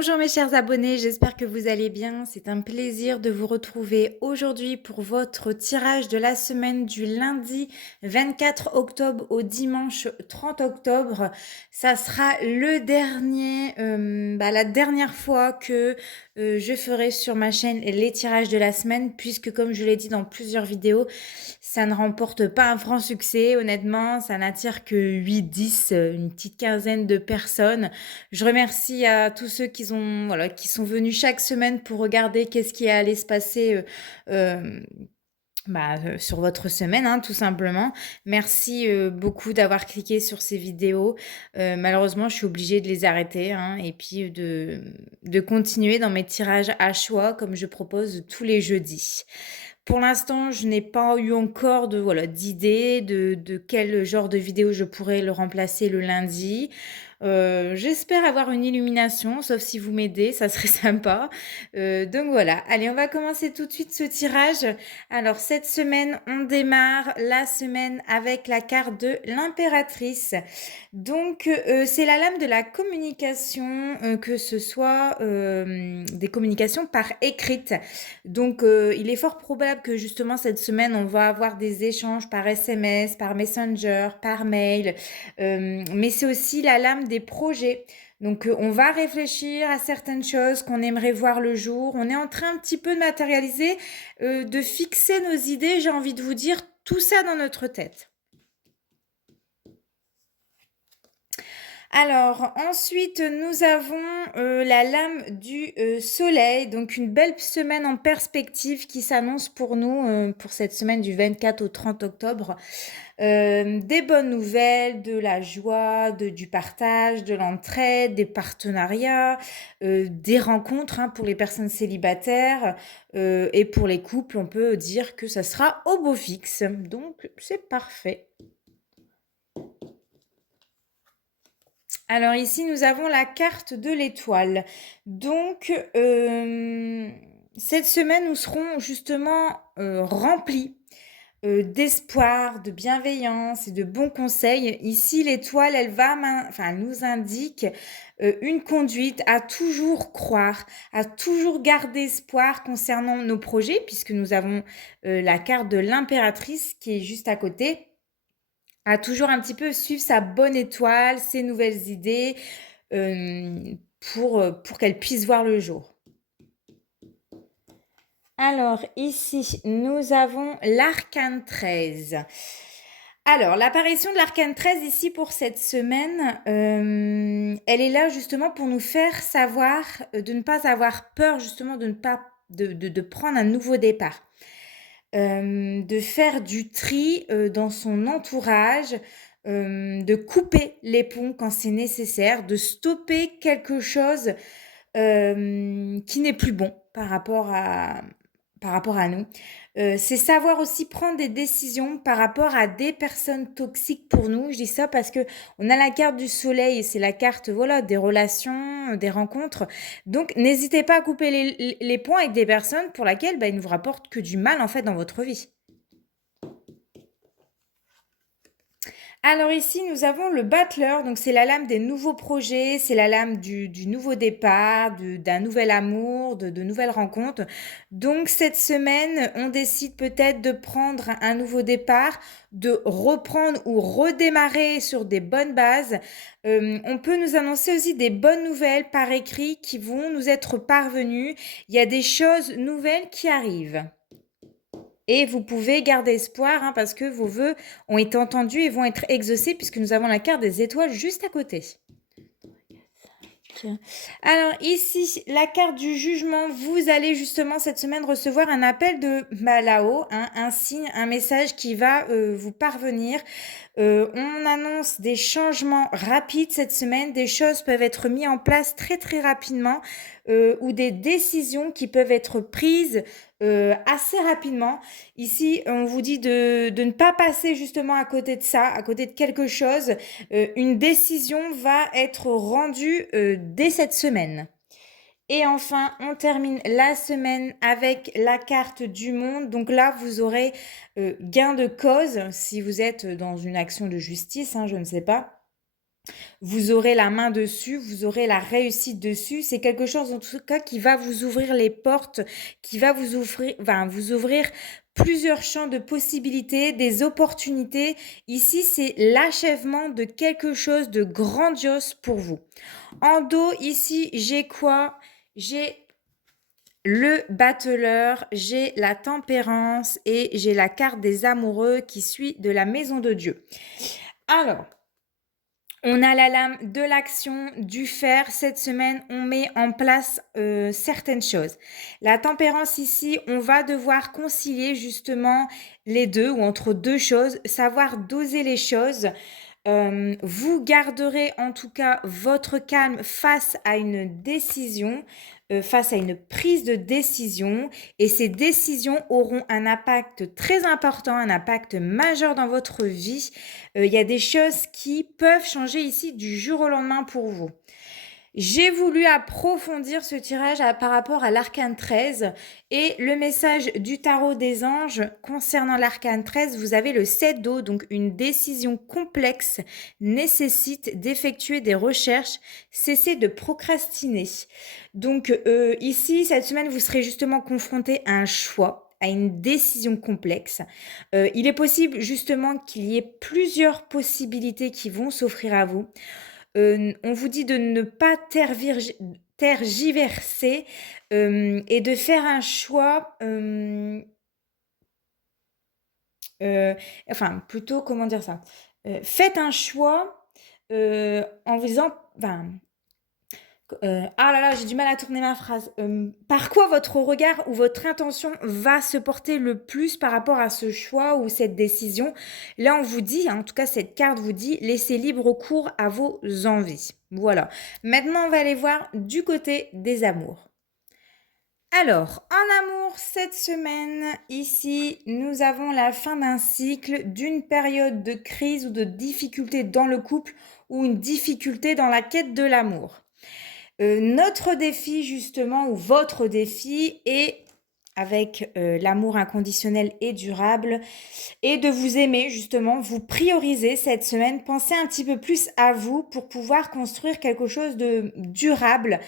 Bonjour mes chers abonnés, j'espère que vous allez bien. C'est un plaisir de vous retrouver aujourd'hui pour votre tirage de la semaine du lundi 24 octobre au dimanche 30 octobre. Ça sera le dernier, la dernière fois que je ferai sur ma chaîne les tirages de la semaine, puisque comme je l'ai dit dans plusieurs vidéos, ça ne remporte pas un franc succès. Honnêtement, ça n'attire que 8, 10, une petite quinzaine de personnes. Je remercie à tous ceux qui sont venus chaque semaine pour regarder qu'est-ce qui allait se passer sur votre semaine, hein, tout simplement. Merci beaucoup d'avoir cliqué sur ces vidéos. Malheureusement, je suis obligée de les arrêter, hein, et puis de continuer dans mes tirages à choix comme je propose tous les jeudis. Pour l'instant, je n'ai pas eu encore d'idée de quel genre de vidéo je pourrais le remplacer le lundi. J'espère avoir une illumination, sauf si vous m'aidez, ça serait sympa. Donc voilà, allez, on va commencer tout de suite ce tirage. Alors cette semaine, on démarre la semaine avec la carte de l'impératrice. Donc c'est la lame de la communication, que ce soit des communications par écrite. Donc il est fort probable que justement cette semaine, on va avoir des échanges par SMS, par Messenger, par mail. Mais c'est aussi la lame des projets. Donc on va réfléchir à certaines choses qu'on aimerait voir le jour. On est en train un petit peu de matérialiser, de fixer nos idées, j'ai envie de vous dire, tout ça dans notre tête. Alors ensuite, nous avons la lame du soleil, donc une belle semaine en perspective qui s'annonce pour nous, pour cette semaine du 24 au 30 octobre. Des bonnes nouvelles, de la joie, du partage, de l'entraide, des partenariats, des rencontres, hein, pour les personnes célibataires, et pour les couples, on peut dire que ça sera au beau fixe. Donc c'est parfait. Alors ici, nous avons la carte de l'étoile. Donc, cette semaine, nous serons justement remplis d'espoir, de bienveillance et de bons conseils. Ici, l'étoile, elle nous indique une conduite à toujours croire, à toujours garder espoir concernant nos projets, puisque nous avons la carte de l'impératrice qui est juste à côté, à toujours un petit peu suivre sa bonne étoile, ses nouvelles idées, pour qu'elle puisse voir le jour. Alors ici, nous avons l'arcane 13. Alors, l'apparition de l'arcane 13 ici pour cette semaine, elle est là justement pour nous faire savoir de ne pas avoir peur justement de prendre un nouveau départ. De faire du tri dans son entourage, de couper les ponts quand c'est nécessaire, de stopper quelque chose qui n'est plus bon par rapport à nous. C'est savoir aussi prendre des décisions par rapport à des personnes toxiques pour nous. Je dis ça parce que on a la carte du soleil et c'est la carte des relations, des rencontres. Donc n'hésitez pas à couper les ponts avec des personnes pour lesquelles ils ne vous rapportent que du mal en fait dans votre vie. Alors ici, nous avons le battleur, donc c'est la lame des nouveaux projets, c'est la lame du nouveau départ, d'un nouvel amour, de nouvelles rencontres. Donc cette semaine, on décide peut-être de prendre un nouveau départ, de reprendre ou redémarrer sur des bonnes bases. On peut nous annoncer aussi des bonnes nouvelles par écrit qui vont nous être parvenues. Il y a des choses nouvelles qui arrivent. Et vous pouvez garder espoir, hein, parce que vos vœux ont été entendus et vont être exaucés puisque nous avons la carte des étoiles juste à côté. Alors ici, la carte du jugement, vous allez justement cette semaine recevoir un appel de là-haut, hein, un signe, un message qui va vous parvenir. On annonce des changements rapides cette semaine, des choses peuvent être mises en place très très rapidement, ou des décisions qui peuvent être prises assez rapidement. Ici, on vous dit de ne pas passer justement à côté de ça, à côté de quelque chose. Une décision va être rendue dès cette semaine. Et enfin, on termine la semaine avec la carte du monde. Donc là, vous aurez gain de cause si vous êtes dans une action de justice, hein, je ne sais pas. Vous aurez la main dessus, vous aurez la réussite dessus. C'est quelque chose en tout cas qui va vous ouvrir les portes, qui va vous ouvrir plusieurs champs de possibilités, des opportunités. Ici, c'est l'achèvement de quelque chose de grandiose pour vous. En dos, ici, j'ai quoi? J'ai le battleur, j'ai la tempérance et j'ai la carte des amoureux qui suit de la maison de Dieu. Alors, on a la lame de l'action, du faire. Cette semaine, on met en place certaines choses. La tempérance ici, on va devoir concilier justement les deux ou entre deux choses, savoir doser les choses. Vous garderez en tout cas votre calme face à une décision, face à une prise de décision, et ces décisions auront un impact très important, un impact majeur dans votre vie. Il y a des choses qui peuvent changer ici du jour au lendemain pour vous. J'ai voulu approfondir ce tirage par rapport à l'arcane 13 et le message du tarot des anges concernant l'arcane 13, vous avez le 7 d'eau, donc une décision complexe nécessite d'effectuer des recherches, cessez de procrastiner. Donc ici, cette semaine, vous serez justement confronté à un choix, à une décision complexe. Il est possible justement qu'il y ait plusieurs possibilités qui vont s'offrir à vous. On vous dit de ne pas tergiverser et de faire un choix, enfin plutôt comment dire ça? Faites un choix, en vous disant enfin, ah là là, j'ai du mal à tourner ma phrase. Par quoi votre regard ou votre intention va se porter le plus par rapport à ce choix ou cette décision? Là, on vous dit, hein, en tout cas, cette carte vous dit, laissez libre cours à vos envies. Voilà. Maintenant, on va aller voir du côté des amours. Alors, en amour, cette semaine, ici, nous avons la fin d'un cycle, d'une période de crise ou de difficulté dans le couple ou une difficulté dans la quête de l'amour. Notre défi justement ou votre défi est avec l'amour inconditionnel et durable et de vous aimer justement, vous priorisez cette semaine, pensez un petit peu plus à vous pour pouvoir construire quelque chose de durable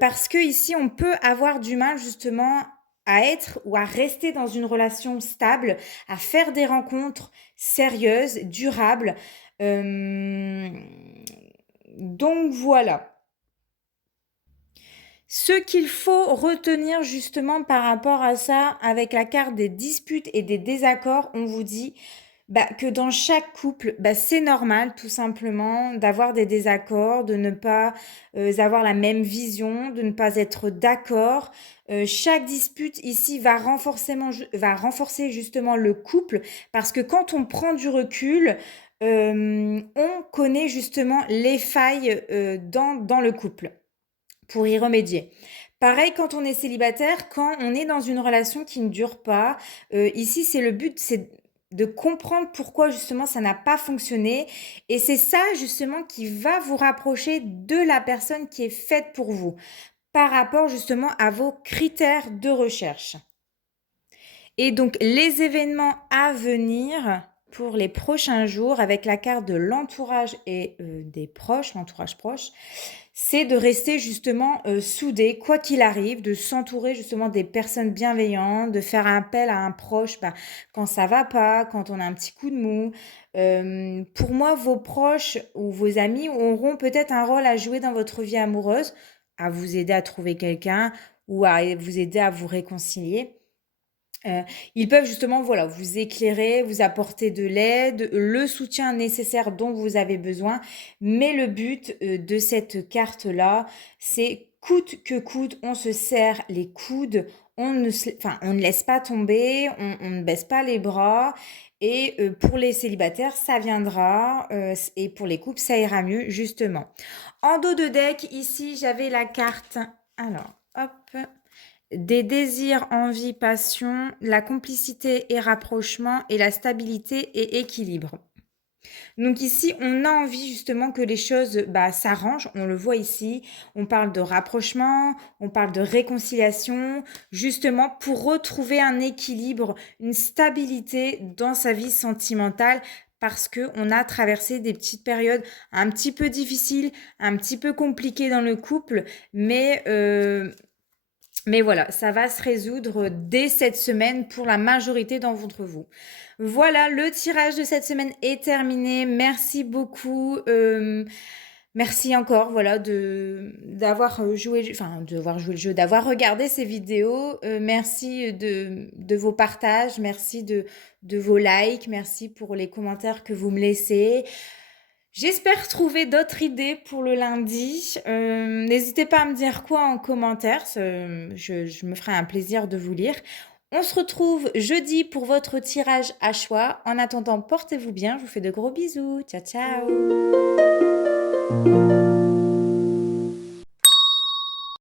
parce que ici on peut avoir du mal justement à être ou à rester dans une relation stable, à faire des rencontres sérieuses, durables. Donc voilà. Ce qu'il faut retenir justement par rapport à ça, avec la carte des disputes et des désaccords, on vous dit que dans chaque couple, c'est normal tout simplement d'avoir des désaccords, de ne pas avoir la même vision, de ne pas être d'accord. Chaque dispute ici va renforcer justement le couple parce que quand on prend du recul, on connaît justement les failles dans le couple pour y remédier. Pareil quand on est célibataire, quand on est dans une relation qui ne dure pas, ici c'est le but, c'est de comprendre pourquoi justement ça n'a pas fonctionné et c'est ça justement qui va vous rapprocher de la personne qui est faite pour vous par rapport justement à vos critères de recherche. Et donc les événements à venir pour les prochains jours avec la carte de l'entourage et des proches, l'entourage proche, c'est de rester justement soudé, quoi qu'il arrive, de s'entourer justement des personnes bienveillantes, de faire appel à un proche quand ça va pas, quand on a un petit coup de mou. Pour moi, vos proches ou vos amis auront peut-être un rôle à jouer dans votre vie amoureuse, à vous aider à trouver quelqu'un ou à vous aider à vous réconcilier. Ils peuvent justement, voilà, vous éclairer, vous apporter de l'aide, le soutien nécessaire dont vous avez besoin. Mais le but de cette carte-là, c'est coûte que coûte, on se serre les coudes, on ne laisse pas tomber, on ne baisse pas les bras. Et pour les célibataires, ça viendra. Et pour les couples, ça ira mieux, justement. En dos de deck, ici, j'avais la carte. Alors, hop. Des désirs, envie, passion, la complicité et rapprochement et la stabilité et équilibre. Donc ici, on a envie justement que les choses s'arrangent. On le voit ici. On parle de rapprochement, on parle de réconciliation, justement pour retrouver un équilibre, une stabilité dans sa vie sentimentale parce qu'on a traversé des petites périodes un petit peu difficiles, un petit peu compliquées dans le couple, mais voilà, ça va se résoudre dès cette semaine pour la majorité d'entre vous. Voilà, le tirage de cette semaine est terminé. Merci beaucoup. Merci encore, voilà, d'avoir d'avoir joué le jeu, d'avoir regardé ces vidéos. Merci de vos partages, merci de vos likes, merci pour les commentaires que vous me laissez. J'espère trouver d'autres idées pour le lundi. N'hésitez pas à me dire quoi en commentaire, je me ferai un plaisir de vous lire. On se retrouve jeudi pour votre tirage à choix. En attendant, portez-vous bien, je vous fais de gros bisous. Ciao, ciao!